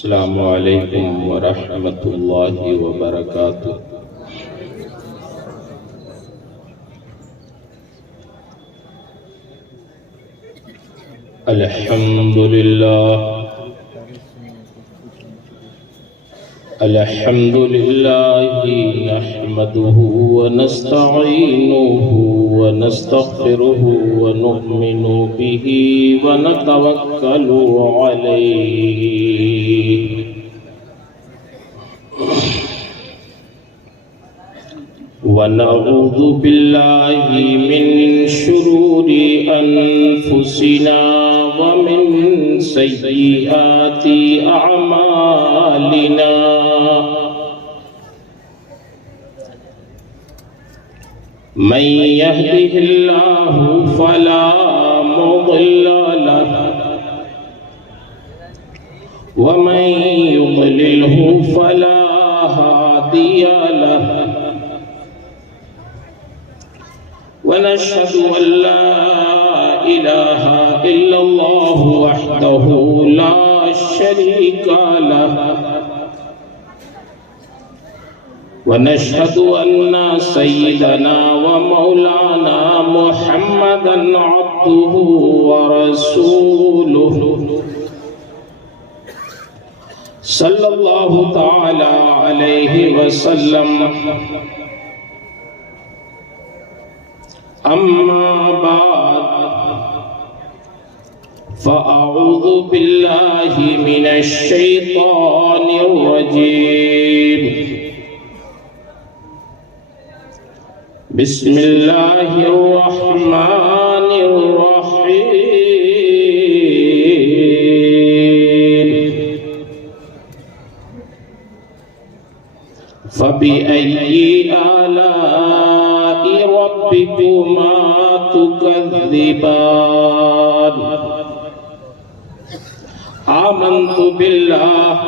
السلام علیکم ورحمۃ اللہ وبرکاتہ۔ الحمد للہ نحمده ونستعینه ونستغفره ونؤمن به ونتوکل علیہ ونعوذ باللہ من شرور انفسنا ومن سیئات اعمالنا من يهده الله فلا مضل له ومن يضلله فلا هادي له ونشهد أن لا إله إلا الله وحده لا شريك له ونشهد أن سيدنا ومولانا محمدا عبده ورسوله صلى الله تعالى عليه وسلم أما بعد فأعوذ بالله من الشيطان الرجيم بسم الله الرحمن الرحيم فبأي آلاء ربكما تكذبان آمنت بالله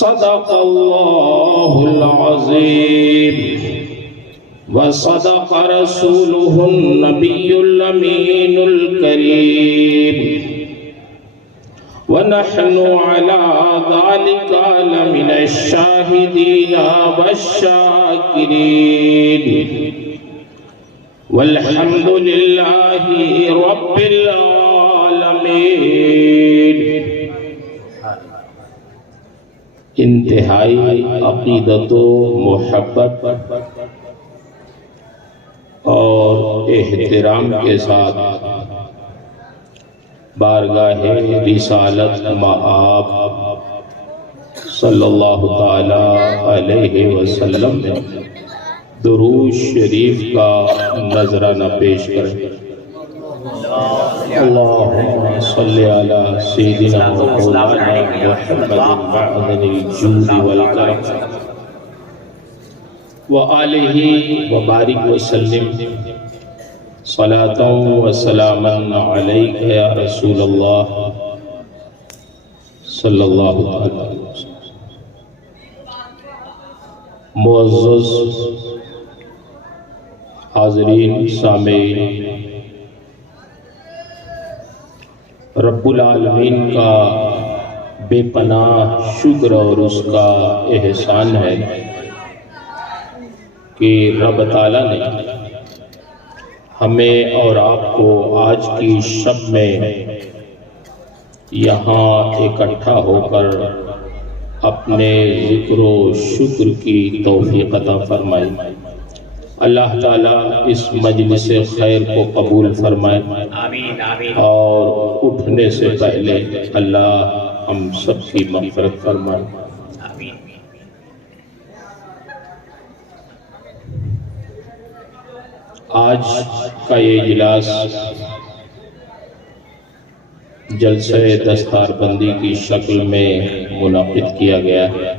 صدق الله العظيم وصدق رسوله النبي الأمين الكريم ونحن على ذلك لمن الشاهدين والشاكرين والحمد لله رب العالمين۔ انتہائی عقیدت و محبت اور احترام کے ساتھ بارگاہ رسالت مآب صلی اللہ تعالی علیہ وسلم میں درود شریف کا نذرانہ پیش کریں۔ اللہم صلی علی سیدنا مولانا محمد معدن الجود والکرم وآلہ وبارک وسلم صلاۃ و سلاما علیک یا رسول اللہ صلی اللہ علیہ وسلم۔ معزز حاضرین سامعین، رب العالمین کا بے پناہ شکر اور اس کا احسان ہے کہ رب تعالیٰ نے ہمیں اور آپ کو آج کی شب میں یہاں اکٹھا ہو کر اپنے ذکر و شکر کی توفیق عطا فرمائی۔ اللہ تعالیٰ اس مجلس خیر کو قبول فرمائے اور اٹھنے سے پہلے اللہ ہم سب کی مغفرت فرمائے۔ آج کا یہ اجلاس جلسہ دستار بندی کی شکل میں منعقد کیا گیا ہے۔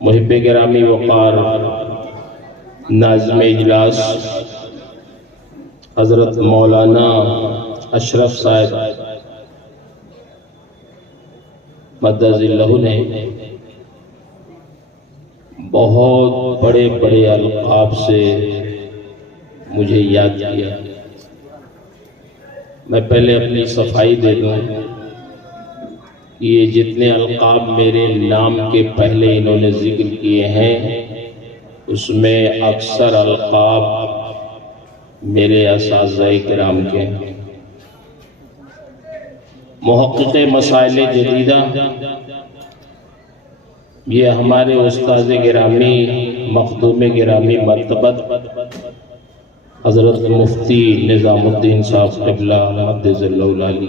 محب گرامی وقار ناظم اجلاس حضرت مولانا اشرف صاحب مدد اللہ نے بہت بڑے بڑے القاب سے مجھے یاد کیا۔ میں پہلے اپنی صفائی دے دوں یہ جتنے القاب میرے نام کے پہلے انہوں نے ذکر کیے ہیں اس میں اکثر القاب میرے اساتذہ کرام کے ہیں۔ محقق مسائل جدیدہ یہ ہمارے استاذ گرامی مخدوم گرامی مرتبت حضرت مفتی نظام الدین صاحب قبلہ مقدس اللہ العالی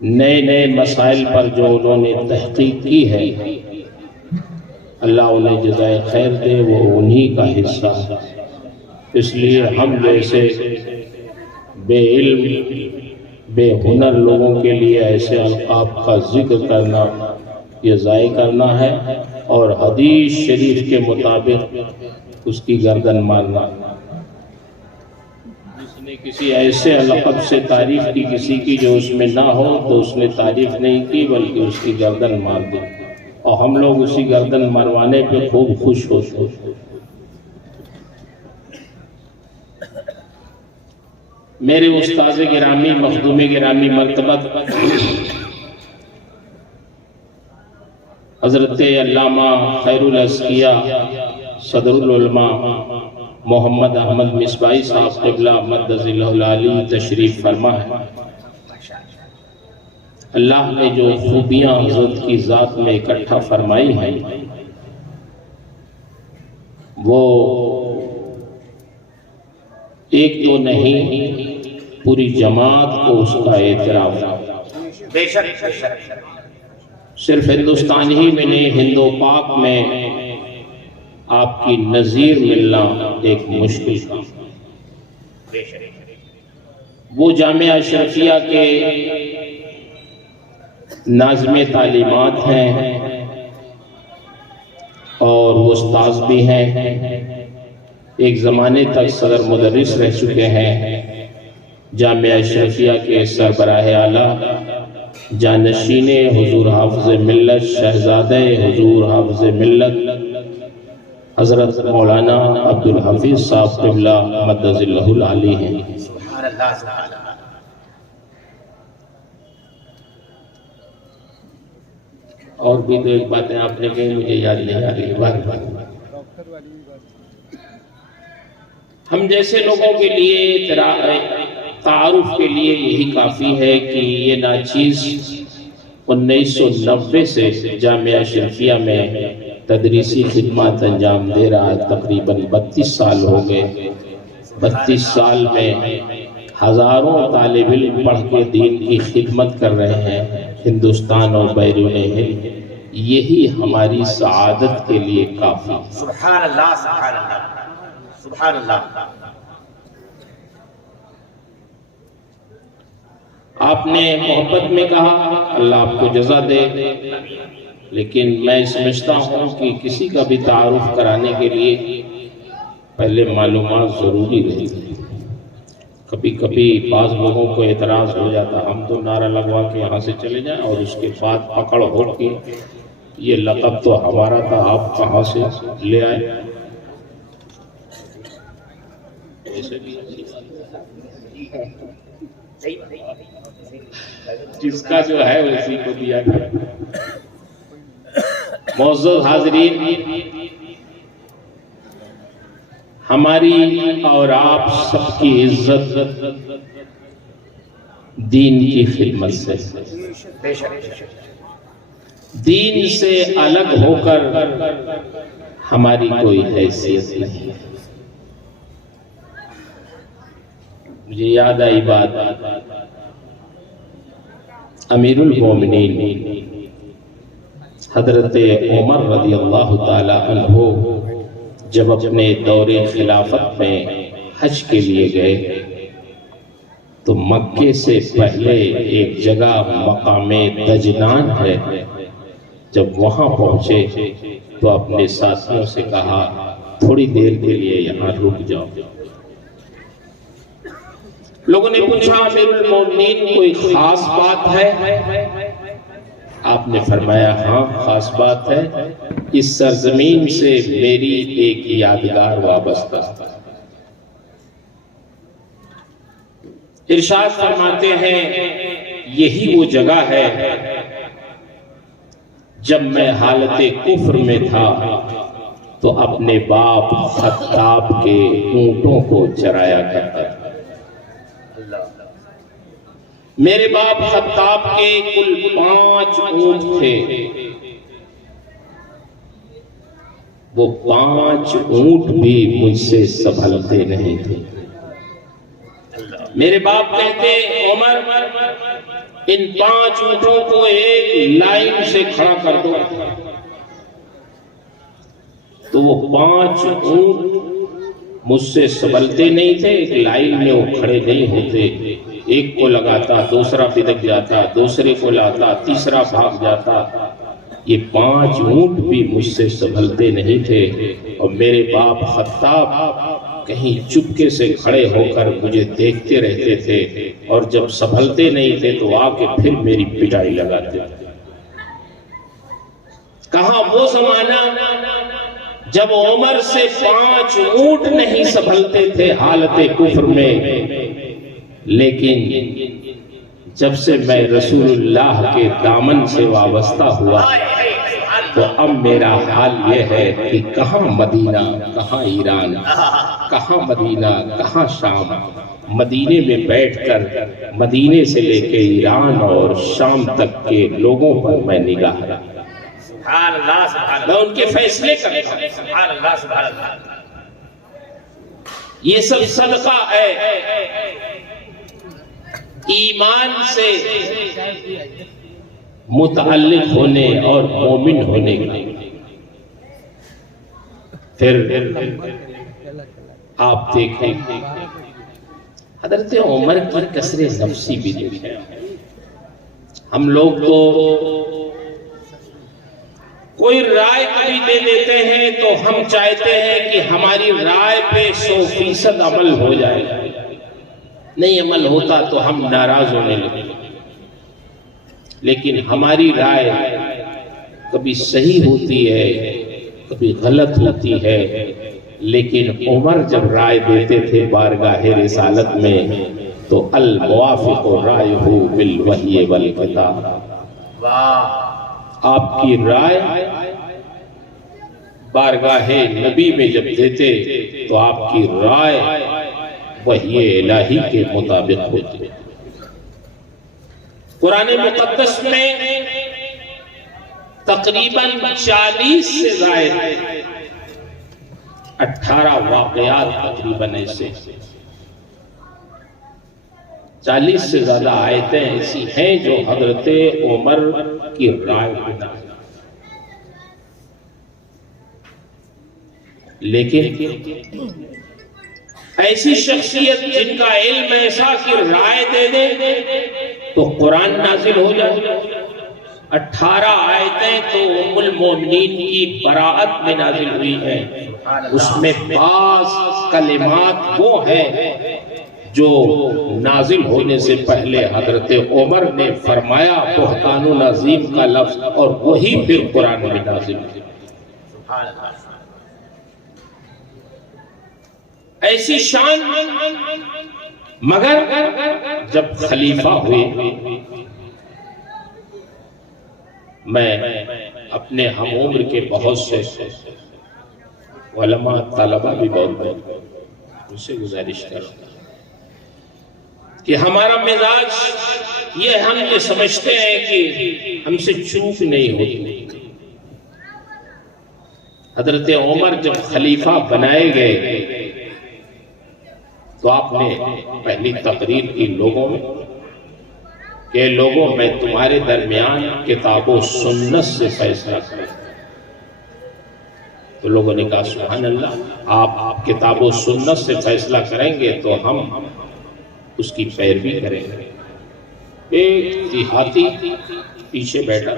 نئے نئے مسائل پر جو انہوں نے تحقیق کی ہے، اللہ انہیں جزائے خیر دے، وہ انہی کا حصہ ہے۔ اس لیے ہم جیسے بے علم بے ہنر لوگوں کے لیے ایسے القاب کا ذکر کرنا یہ ضائع کرنا ہے، اور حدیث شریف کے مطابق اس کی گردن مارنا۔ جس نے کسی ایسے لقب سے تعریف کی کسی کی جو اس میں نہ ہو تو اس نے تعریف نہیں کی بلکہ اس کی گردن مار دی، اور ہم لوگ اسی گردن مروانے پہ خوب خوش ہوتے ہیں۔ میرے استاذ گرامی مخدوم گرامی مرتبت حضرت علامہ خیر الاسقیاء صدر العلماء محمد احمد مصباحی صاحب قبلہ مقدس اللہ العالی تشریف فرما ہے۔ اللہ نے جو خوبیاں حضرت کی ذات میں اکٹھا فرمائی ہیں وہ ایک تو نہیں، پوری جماعت کو اس کا اعتراف ہے۔ صرف ہندوستان ہی میں نہیں، ہند و پاک میں آپ کی نظیر ملنا ایک مشکل تھا۔ وہ جامعہ اشرفیہ کے ناظم تعلیمات ہیں اور وہ استاذ بھی ہیں، ایک زمانے تک صدر مدرس رہ چکے ہیں، جامعہ اشرفیہ کے سربراہ اعلیٰ جانشین حضور حافظ ملت شہزادہ حضور حافظ ملت حضرت مولانا عبدالحفیظ صاحب قبلہ مقدس اللہ العالی ہیں۔ اور بھی تو ایک باتیں آپ نے کہیں مجھے یاد نہیں آ رہی بار۔ ہم جیسے لوگوں کے لیے تعارف کے لیے یہی کافی ہے کہ یہ ناچیز 1990 سے جامعہ اشرفیہ میں تدریسی خدمات انجام دے رہا ہے۔ تقریباً 32 سال ہو گئے۔ 32 سال میں ہزاروں طالب علم پڑھ کے دین کی خدمت کر رہے ہیں ہندوستان اور بیرون ہند۔ یہی ہماری سعادت کے لیے کافی۔ سبحان اللہ سبحان اللہ سبحان اللہ۔ آپ نے محبت میں کہا، اللہ آپ کو جزا دے، لیکن میں سمجھتا ہوں کہ کسی کا بھی تعارف کرانے کے لیے پہلے معلومات ضروری رہتی ہے۔ کبھی کبھی بعض لوگوں کو اعتراض ہو جاتا، ہم تو نعرہ لگوا کے یہاں سے چلے جائیں اور اس کے بعد پکڑ ہو کے یہ لقب تو ہمارا تھا، آپ کہاں سے لے آئے؟ جس کا جو ہے اسی کو دیا گیا۔ معزز حاضرین، ہماری اور آپ سب کی عزت دین کی خدمت سے، دین سے الگ ہو کر ہماری کوئی حیثیت نہیں۔ مجھے یاد آئی بات، امیر المومنین حضرت عمر رضی اللہ تعالی عنہ جب اپنے دور خلافت میں حج کے لیے گئے تو مکے سے پہلے ایک جگہ مقام دجنان ہے، جب وہاں پہنچے تو اپنے ساتھیوں سے کہا تھوڑی دیر کے لیے یہاں رک جاؤ۔ لوگوں نے پوچھا امیر المومنین کوئی خاص بات ہے؟ آپ نے فرمایا ہاں خاص بات ہے، اس سرزمین سے میری ایک یادگار وابستہ۔ ارشاد فرماتے ہیں یہی وہ جگہ ہے جب میں حالت کفر میں تھا تو اپنے باپ خطاب کے اونٹوں کو چرایا کرتا تھا۔ میرے باپ خطاب کے کل 5 اونٹ تھے، وہ 5 اونٹ بھی مجھ سے سنبھلتے نہیں تھے۔ میرے باپ کہتے عمر ان 5 اونٹوں کو ایک لائن سے کھڑا کر دو، تو وہ 5 اونٹ مجھ سے سنبھلتے نہیں تھے، ایک لائن میں وہ کھڑے نہیں ہوتے، ایک کو لگاتا دوسرا پدک جاتا، دوسرے کو لاتا تیسرا بھاگ جاتا۔ یہ 5 اونٹ بھی مجھ سے سنبھلتے نہیں تھے، اور میرے باپ خطاب کہیں چپکے سے کھڑے ہو کر مجھے دیکھتے رہتے تھے، اور جب سنبھلتے نہیں تھے تو آ کے پھر میری پٹائی لگاتے تھے۔ کہاں وہ زمانہ جب عمر سے 5 اونٹ نہیں سنبھلتے تھے حالت کفر میں، لیکن جب سے میں رسول اللہ کے دامن سے وابستہ ہوا تو اب میرا حال یہ ہے کہ کہاں مدینہ کہاں ایران، کہاں مدینہ کہاں شام، مدینے میں بیٹھ کر مدینے سے لے کے ایران اور شام تک کے لوگوں پر میں نگاہ رکھتا، میں ان کے فیصلے کرتا ہوں۔ سبحان اللہ سبحان اللہ۔ یہ سب صدقہ ہے ایمان سے متعلق ہونے اور مومن ہونے کا۔ پھر آپ دیکھیں حضرت عمر کی کسر نفسی بھی دیکھیں۔ ہم لوگ تو کوئی رائے کبھی دے دیتے ہیں تو ہم چاہتے ہیں کہ ہماری رائے پہ 100% عمل ہو جائے، نہیں عمل ہوتا تو ہم ناراض ہونے لگے۔ لیکن ہماری رائے کبھی صحیح ہوتی ہے کبھی غلط ہوتی ہے، لیکن عمر جب رائے دیتے تھے بارگاہ رسالت میں تو الموافق رائے بالوحی والکتاب، آپ کی رائے بارگاہ نبی میں جب دیتے تو آپ کی رائے وحی الہی کے مطابق ہوتی۔ قرآن مقدس میں تقریباً 40 سے زائد 18 واقعات تقریباً ایسے 40 سے زیادہ آیتیں ایسی ہیں جو حضرت عمر کی رائے بنا، لیکن ایسی شخصیت جن کا علم ایسا کہ رائے دے دے تو قرآن نازل ہو جائے۔ 18 آیتیں تو ام المومنین کی براءت میں نازل ہوئی ہیں، اس میں بعض کلمات وہ ہیں جو نازل ہونے سے پہلے حضرت عمر نے فرمایا بہتان و عظیم کا لفظ، اور وہی پھر قرآن میں نازل ہوئی۔ ایسی شان، مگر جب خلیفہ ہوئے، میں اپنے ہم عمر کے بہت سے علماء طلبہ بھی بہت ان سے گزارش کرتا کہ ہمارا مزاج یہ ہم یہ سمجھتے ہیں کہ ہم سے چوک نہیں ہوتی۔ حضرت عمر جب خلیفہ بنائے گئے تو آپ نے پہلی تقریر کی لوگوں میں کہ لوگوں میں تمہارے درمیان کتاب و سنت سے فیصلہ کریں۔ تو لوگوں نے کہا سبحان اللہ، آپ کتاب و سنت سے فیصلہ کریں گے تو ہم اس کی پیروی کریں گے۔ ایک دیہاتی پیچھے بیٹھا،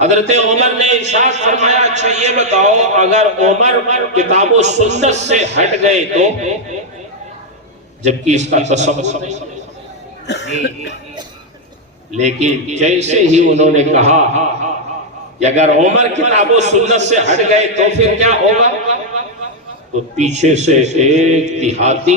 حضرت عمر نے ارشاد فرمایا اچھا یہ بتاؤ اگر عمر کتاب و سنت سے ہٹ گئے تو، جبکہ اس کا تصور لیکن جیسے ہی انہوں نے کہا کہ اگر عمر کتاب و سنت سے ہٹ گئے تو پھر کیا ہوگا، تو پیچھے سے ایک دیہاتی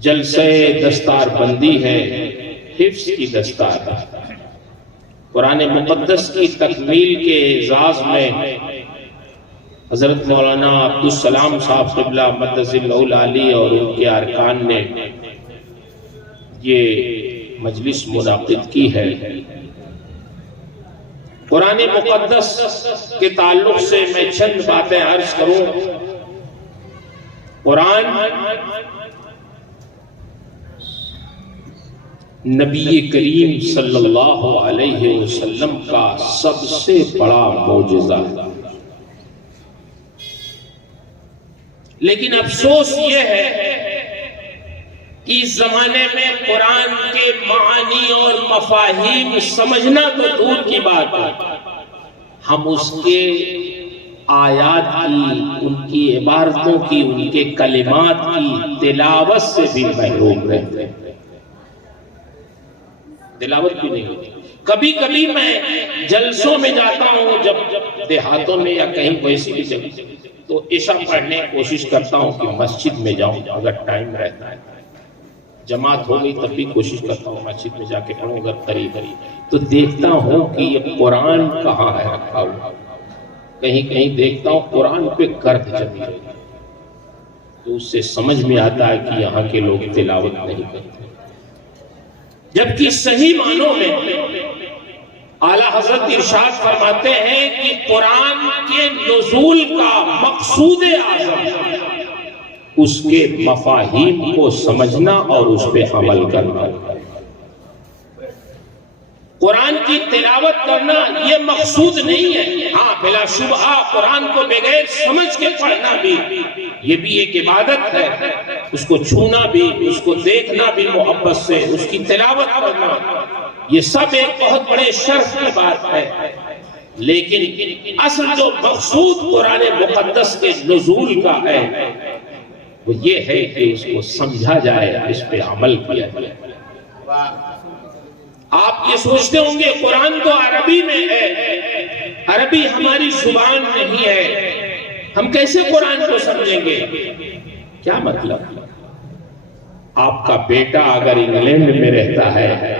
جلسہ دستار بندی ہے، حفظ کی دستار ہے۔ قرآن مقدس کی تکمیل کے اعزاز میں حضرت مولانا عبدالسلام صاحب قبلہ مدث اللہ العالی اور ان کے ارکان نے یہ مجلس منعقد کی ہے۔ قرآن مقدس کے تعلق سے میں چند باتیں عرض کروں۔ قرآن نبی کریم صلی اللہ علیہ وسلم کا سب سے بڑا معجزہ ہے، لیکن افسوس یہ ہے کہ اس زمانے میں قرآن کے معانی اور مفاہیم سمجھنا تو دور کی بات ہے، ہم اس کے آیات کی، ان کی عبارتوں کی، ان کے کلمات کی تلاوت سے بھی محروم رہتے ہیں۔ تلاوت بھی نہیں ہوتی۔ کبھی کبھی میں جلسوں میں جاتا ہوں، جب دیہاتوں میں یا کہیں ویسی بھی جگہ، تو عشاء پڑھنے کی کوشش کرتا ہوں کہ مسجد میں جاؤں اگر ٹائم رہتا ہے، جماعت ہو گئی تب بھی کوشش کرتا ہوں مسجد میں جا کے پڑھوں اگر قریب تو دیکھتا ہوں کہ یہ قرآن کہاں ہے رکھا ہوا، کہیں کہیں دیکھتا ہوں قرآن پہ گرد جمی ہوئی، تو اس سے سمجھ میں آتا ہے کہ یہاں کے لوگ تلاوت نہیں کرتے، جبکہ صحیح معنوں میں اعلیٰ حضرت ارشاد فرماتے ہیں کہ قرآن کے نزول کا مقصود اعظم اس کے مفاہیم کو سمجھنا اور اس پہ عمل کرنا۔ قرآن کی تلاوت کرنا یہ مقصود نہیں ہے، ہاں بلا شبہ قرآن کو بغیر سمجھ کے پڑھنا بھی یہ بھی ایک عبادت ہے، اس کو چھونا بھی، اس کو دیکھنا بھی محبت سے، اس کی تلاوت کرنا، یہ سب ایک بہت بڑے شرف کی بات ہے، لیکن اصل جو مقصود قرآن مقدس کے نزول کا ہے وہ یہ ہے کہ اس کو سمجھا جائے، اس پہ عمل کیا جائے۔ آپ یہ سوچتے ہوں گے قرآن تو عربی میں ہے، عربی ہماری زبان نہیں ہے، ہم کیسے قرآن کو سمجھیں گے؟ کیا مطلب؟ آپ کا بیٹا اگر انگلینڈ میں رہتا ہے،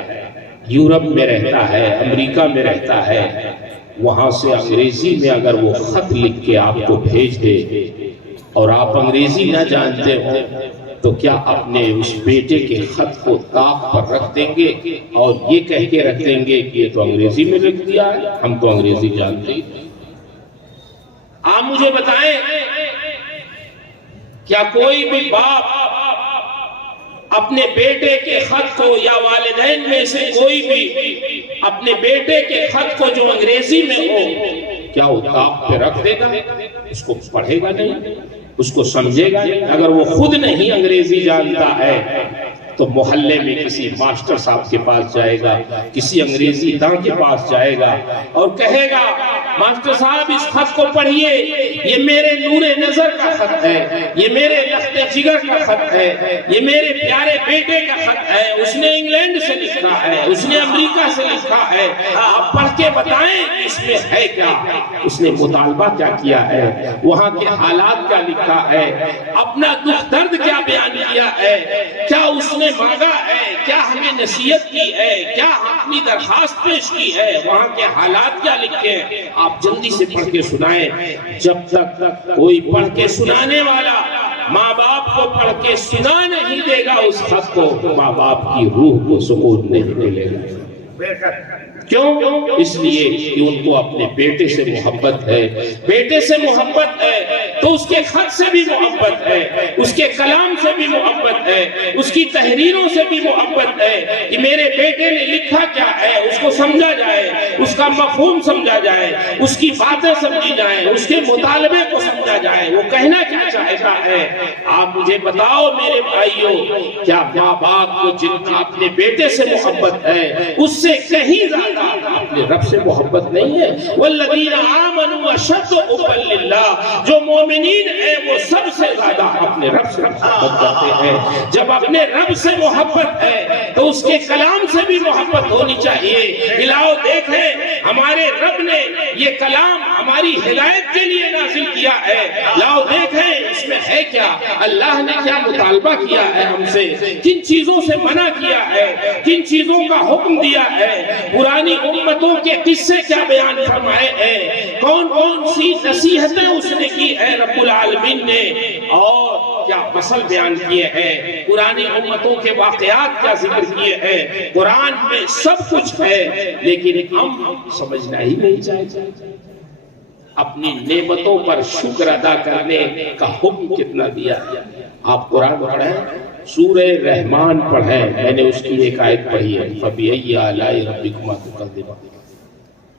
یورپ میں رہتا ہے، امریکہ میں رہتا ہے، وہاں سے انگریزی میں اگر وہ خط لکھ کے آپ کو بھیج دے اور آپ انگریزی نہ جانتے ہو تو کیا اپنے اس بیٹے کے خط کو طاق پر رکھ دیں گے اور یہ کہہ کے رکھ دیں گے کہ یہ تو انگریزی میں لکھ دیا ہے، ہم تو انگریزی جانتے ہی؟ آپ مجھے بتائیں کیا کوئی بھی باپ اپنے بیٹے کے خط کو یا والدین میں سے کوئی بھی اپنے بیٹے کے خط کو جو انگریزی میں ہو کیا وہ طاق پہ رکھ دے گا؟ اس کو پڑھے گا نہیں، اس کو سمجھے گا نہیں۔ اگر وہ خود نہیں انگریزی جانتا ہے تو محلے میں کسی ماسٹر صاحب کے پاس جائے گا، کسی انگریزی داں کے پاس جائے گا اور کہے گا ماسٹر صاحب اس خط کو پڑھیے، یہ میرے نور نظر کا خط ہے، یہ میرے لخت جگر کا خط ہے، یہ میرے پیارے بیٹے کا خط ہے، اس نے انگلینڈ سے لکھا ہے، اس نے امریکہ سے لکھا ہے، آپ پڑھ کے بتائیں اس میں ہے کیا، اس نے مطالبہ کیا کیا ہے، وہاں کے حالات کیا لکھا ہے، اپنا دکھ درد کیا بیان کیا ہے، کیا اس نے مانگا ہے، کیا ہمیں نصیحت کی ہے، کیا اپنی درخواست پیش کی ہے، وہاں کے حالات کیا لکھے ہیں، آپ جلدی سے پڑھ کے سنائیں۔ جب تک کوئی پڑھ کے سنانے والا ماں باپ کو پڑھ کے سنا نہیں دے گا اس خط کو، ماں باپ کی روح کو سکون نہیں ملے گا۔ کیوں؟ اس لیے کہ ان کو اپنے بیٹے سے محبت ہے، بیٹے سے محبت ہے تو اس کے خط سے بھی محبت ہے، اس کے کلام سے بھی محبت ہے، اس کی تحریروں سے بھی محبت ہے کہ میرے بیٹے نے لکھا کیا ہے، اس کو سمجھا جائے، اس کا مفہوم سمجھا جائے، اس کی باتیں سمجھی جائیں، اس کے مطالبے کو سمجھا جائے، وہ کہنا کیا چاہتا ہے۔ آپ مجھے بتاؤ میرے بھائیوں، کیا ماں باپ کو جن کا اپنے بیٹے سے محبت ہے اس سے کہیں زیادہ اپنے رب سے محبت نہیں ہے؟ والذین آمنوا اشد حبا للہ، جو مومنین ہیں وہ سب سے زیادہ اپنے رب سے محبت کرتے ہیں۔ جب اپنے رب سے محبت ہے تو اس کے کلام سے بھی محبت ہونی چاہیے۔ لاؤ دیکھیں ہمارے رب نے یہ کلام ہماری ہدایت کے لیے نازل کیا ہے، لاؤ دیکھیں اس میں ہے کیا، اللہ نے کیا مطالبہ کیا ہے ہم سے، کن چیزوں سے منع کیا ہے، کن چیزوں کا حکم دیا ہے، پرانی امتوں کے قصے کیا بیان فرمائے ہیں، کون کون سی نصیحتیں اس نے کی ہے رب العالمین نے، اور کیا مسل بیان کیے ہیں، پرانی امتوں کے واقعات کا ذکر کیے ہیں۔ قرآن میں سب کچھ ہے لیکن ہم سمجھنا ہی نہیں چاہتے۔ اپنی نعمتوں پر شکر ادا کرنے کا حکم کتنا دیا ہے۔ آپ قرآن پڑھیں، سورہ رحمان پڑھیں، میں نے اس کی ایک آیت پڑھی ہے، فَبِأَيِّ آلَاءِ رَبِّكُمَا تُكَذِّبَانِ۔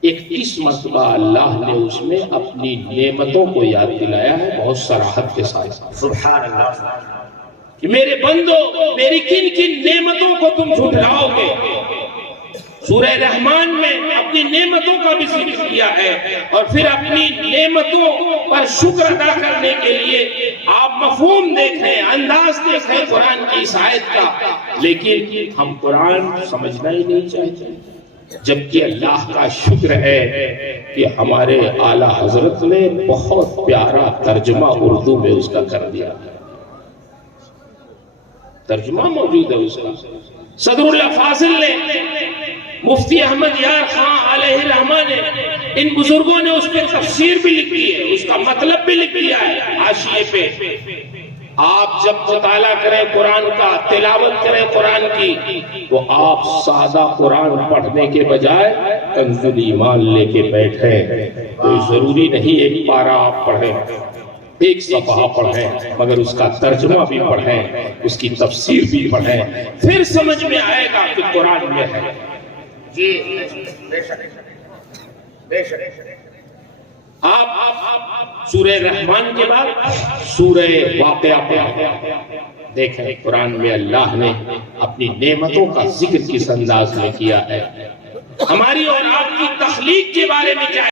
31 مرتبہ اللہ نے اس میں اپنی نعمتوں کو یاد دلایا ہے، بہت صراحت کے ساتھ۔ سبحان اللہ، کہ میرے بندو میری کن کن نعمتوں کو تم جھٹلاؤ گے۔ سورہ رحمان میں اپنی نعمتوں کا بھی ذکر کیا ہے، اور پھر اپنی نعمتوں پر شکر ادا کرنے کے لیے آپ مفہوم دیکھیں، انداز دیکھیں قرآن کی اس آیت کا، لیکن ہم قرآن سمجھنا ہی نہیں چاہتے۔ جبکہ اللہ کا شکر ہے کہ ہمارے اعلیٰ حضرت نے بہت پیارا ترجمہ اردو میں اس کا کر دیا، ترجمہ موجود ہے اس کا۔ صدر اللہ فاضل نے، مفتی احمد یار خان علیہ الرحمہ نے، ان بزرگوں نے اس پہ تفسیر بھی لکھ دی ہے، اس کا مطلب بھی لکھ دیا ہے حاشیے پہ۔ آپ جب مطالعہ کریں قرآن کا، تلاوت کریں قرآن کی، تو آپ سادہ قرآن پڑھنے کے بجائے کنز ایمان لے کے بیٹھیں۔ کوئی ضروری نہیں ایک پارہ آپ پڑھیں، ایک صفحہ پڑھیں، مگر اس کا ترجمہ بھی پڑھیں، اس کی تفسیر بھی پڑھیں، پھر سمجھ میں آئے گا کہ قرآن میں ہے۔ جی بے شک بے شک۔ آپ سورہ رحمان کے بعد سورہ واقعہ پڑھیں، دیکھیں قرآن میں اللہ نے اپنی نعمتوں کا ذکر کس انداز میں کیا ہے، ہماری اور آپ کی تخلیق کے بارے میں کیا ہے۔